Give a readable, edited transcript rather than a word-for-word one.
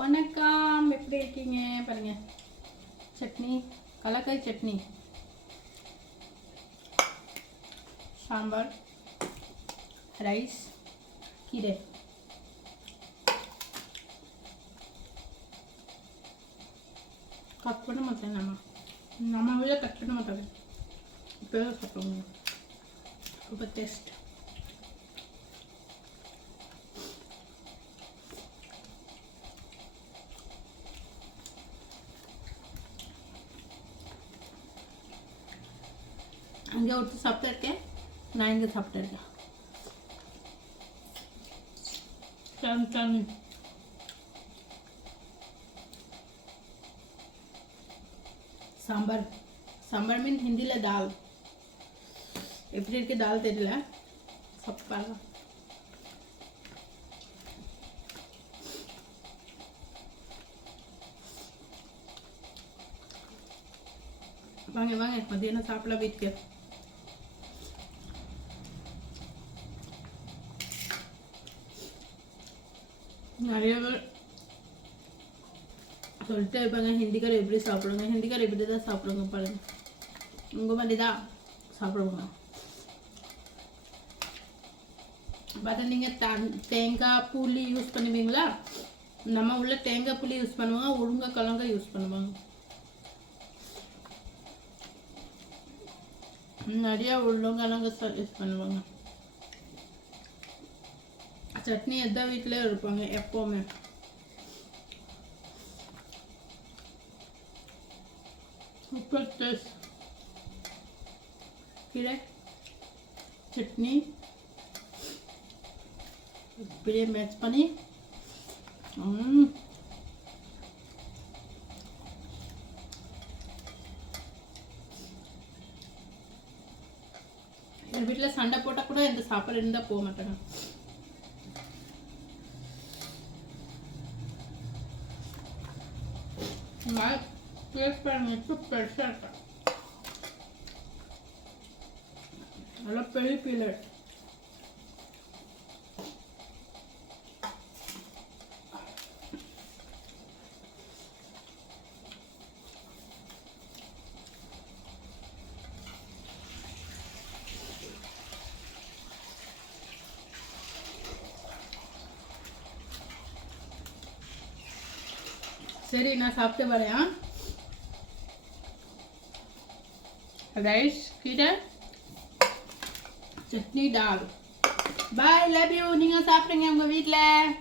வணக்கம், எப்படி இருக்கீங்க? பாருங்க, சட்னி, கலக்காய் சட்னி, சாம்பார், ரைஸ், கீரை. கட் பண்ண மாட்டேன். நம்ம வீட்டில் கட் பண்ண மாட்டாங்க. இப்போ சாப்பிடுவோம். ரொம்ப டேஸ்ட். அங்கே ஒருத்தர் சாப்பிட்டா இருக்கேன், நான் இங்கே சாப்பிட்டா இருக்கேன். சாம்பார். சாம்பார் மீன் ஹிந்தியில் தால். எப்படி இருக்கு தால் தெரியல, சாப்பிட்டு வாங்க வாங்க, மதியானம் சாப்பிடலாம் வீட்டுக்கு. நிறைய பேர் சொல்லிட்டு இருப்பாங்க, ஹிந்திக்கார் எப்படி சாப்பிடுவாங்க, ஹிந்திக்கார் எப்படி தான் சாப்பிடுவாங்க பாருங்க. உங்கள் மாதிரி தான் சாப்பிடுவாங்க. பார்த்தா நீங்கள் தேங்காய் புளி யூஸ் பண்ணுவீங்களா? நம்ம உள்ள தேங்காய் புளி யூஸ் பண்ணுவாங்க, ஒழுங்காக கலங்க யூஸ் பண்ணுவாங்க. நிறையா உள்ளவங்க யூஸ் பண்ணுவாங்க. சட்னி எந்த வீட்டிலே இருப்பாங்க எப்போவுமே. Super taste. கீரை சட்னி இப்படியே மேட்ச் பண்ணி என் வீட்டில் சண்டை போட்டால் கூட இந்த சாப்பாடு இருந்தால் போக மாட்டாங்க. டேஸ்ட் பாருங்க, பெருசாக இருக்கா, நல்லா பெரிய பீலர். சரி, நான் சாப்பிட்டு வரேன். ரைஸ், கீரை, சட்னி, டால். பாய், லவ் யூ. நீங்கள் சாப்பிடுங்க உங்கள் வீட்டில்.